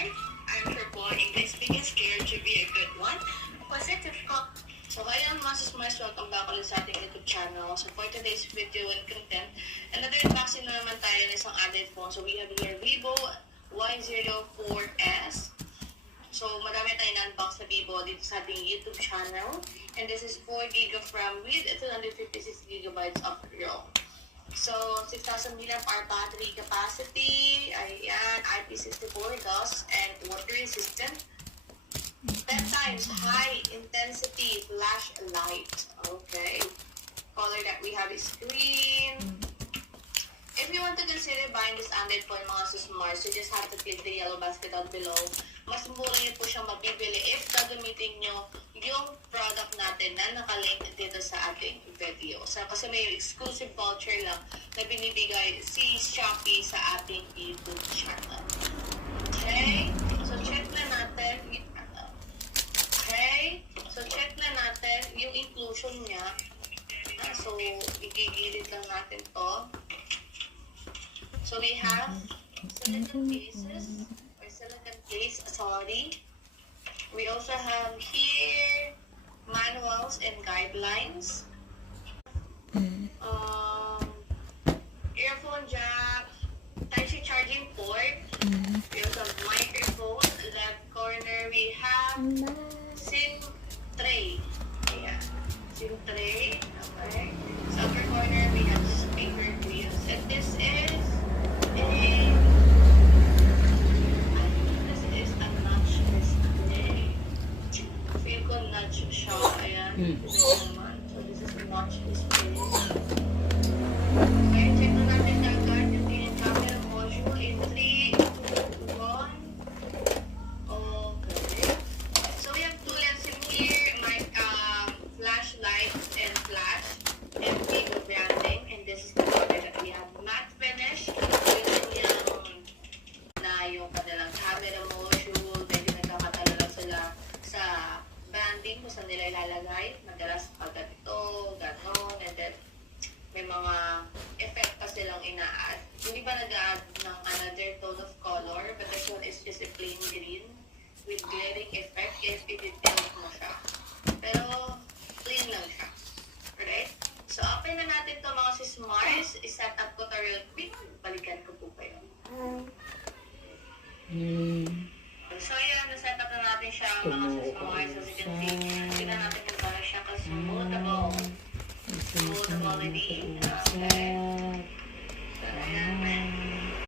start. I'm for boy English speaking, scared to be a good one. Positive ko. So, ayun mga susmars, welcome back ulit sa ating YouTube channel. So, for today's video and content, another unboxing na naman tayo ng isang Android phone. So, we have here Vivo Y04S. So, marami tayong na-unbox na Vivo dito sa ating YouTube channel. And this is 4GB of RAM with 256GB of ROM. So, 6,000 mAh battery capacity, ayan, IP64 dust and water resistant. 10 times high intensity flashlight. Okay. Color that we have is green. If you want to consider buying this Android phone mga susmars, you just have to click the yellow basket down below. Mas mura niyo po siyang mabibili if gagamitin nyo yung product natin na nakalink dito sa ating video. So, kasi may exclusive voucher lang na binibigay si Shopee sa ating YouTube channel. Okay? So, check na natin. Okay? So, check na natin yung inclusion niya. So, igigilid lang natin to. So, we have silicone cases, or silicone case, sorry. We also have here manuals and guidelines. Earphone jack, Type-C charging port. We also have microphone. Left corner, we have SIM tray. Yeah, SIM tray. Okay. So, upper corner, we have speaker wheels. And this is I think this is a notch display. Feel ko notch siya. Ayan. So, this is a notch display. Okay, check na natin agad yung tingin camera module in 3, 2, 1. Okay. So, we have two lenses here. My flashlight and flash. And Vivo branding. And this is the color that we have matte finish. Yung kanilang camera module, medyo nagkakatalo lang sila sa branding kung saan nila ilalagay. Madalas pag ganito, gano'n, and then may mga effect pa silang ina-add. Hindi pa nag-add ng another tone of color, but this one is just a plain green with glaring effect if i-detail mo siya. Pero plain lang siya. Alright? So, open na natin ito mga susmars. I-set up ko ito real quick. Balikan ko po kayo. So, yun, na-set up na natin siya mga susmars. As you can see, tignan natin kung paano siya ka-smoothable. Smoothable, hindi. Okay. So, ayan.